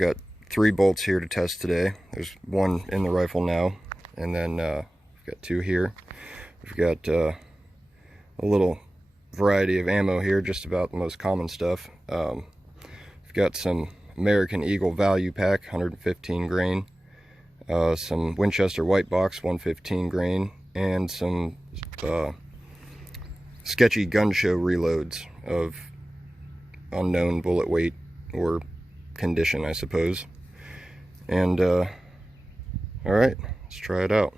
got 3 bolts here to test today. There's 1 in the rifle now, and then we've got 2 here. We've got a little variety of ammo here, just about the most common stuff. We've got some American Eagle Value Pack, 115 grain, some Winchester White Box, 115 grain, and some sketchy gun show reloads of unknown bullet weight or condition, I suppose. And all right, let's try it out.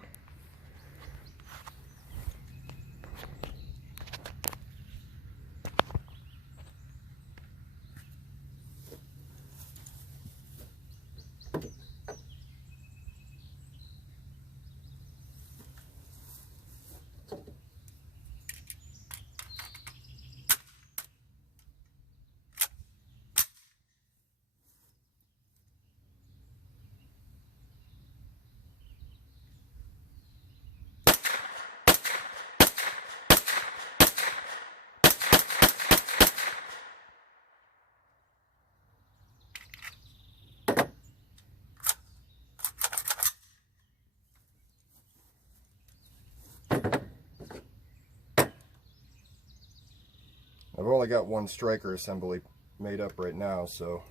I've only got 1 striker assembly made up right now, so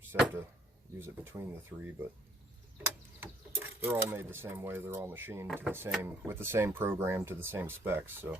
just have to use it between the 3, but they're all made the same way. They're all machined to the same, with the same program to the same specs, so.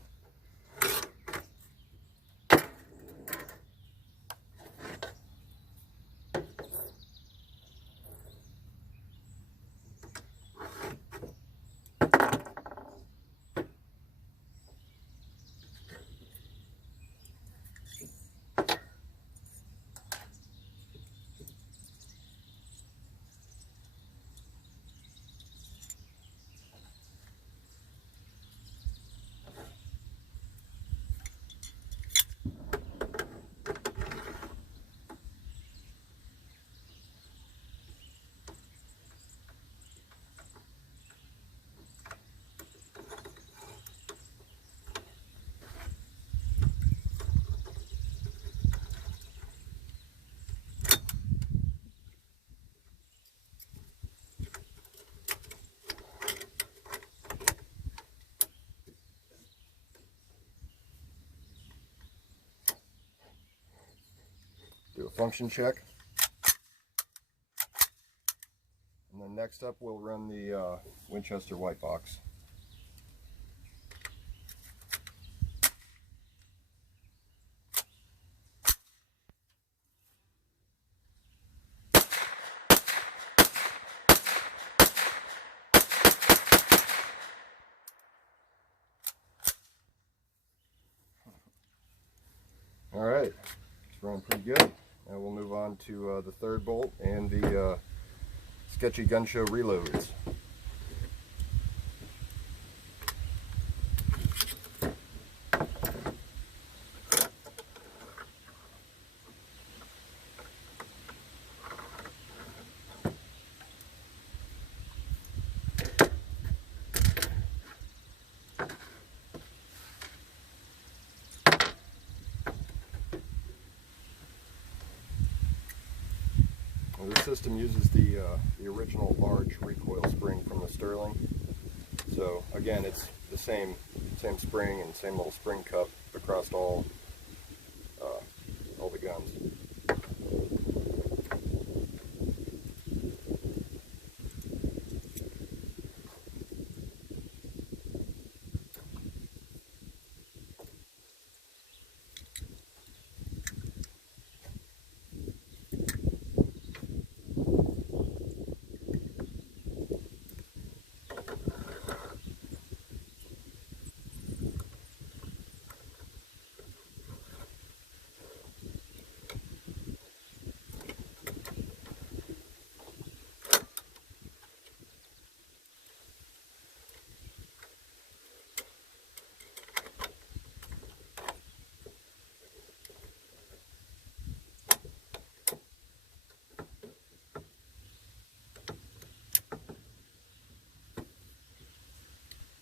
Do a function check. And then next up we'll run the Winchester White Box. Alright, it's running pretty good. Now we'll move on to the 3rd bolt and the sketchy gun show reloads. This system uses the original large recoil spring from the Sterling. So again, it's the same spring and same little spring cup across all the guns.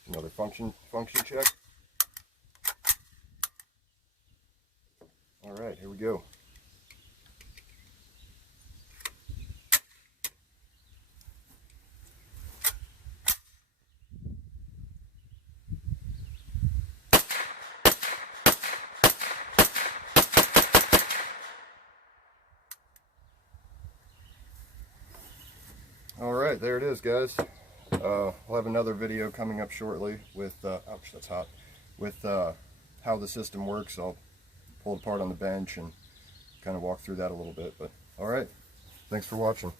Another function check. All right, here we go. Alright, there it is, guys. We'll have another video coming up shortly with, ouch, that's hot, with how the system works. I'll pull it apart on the bench and kind of walk through that a little bit. But alright, thanks for watching.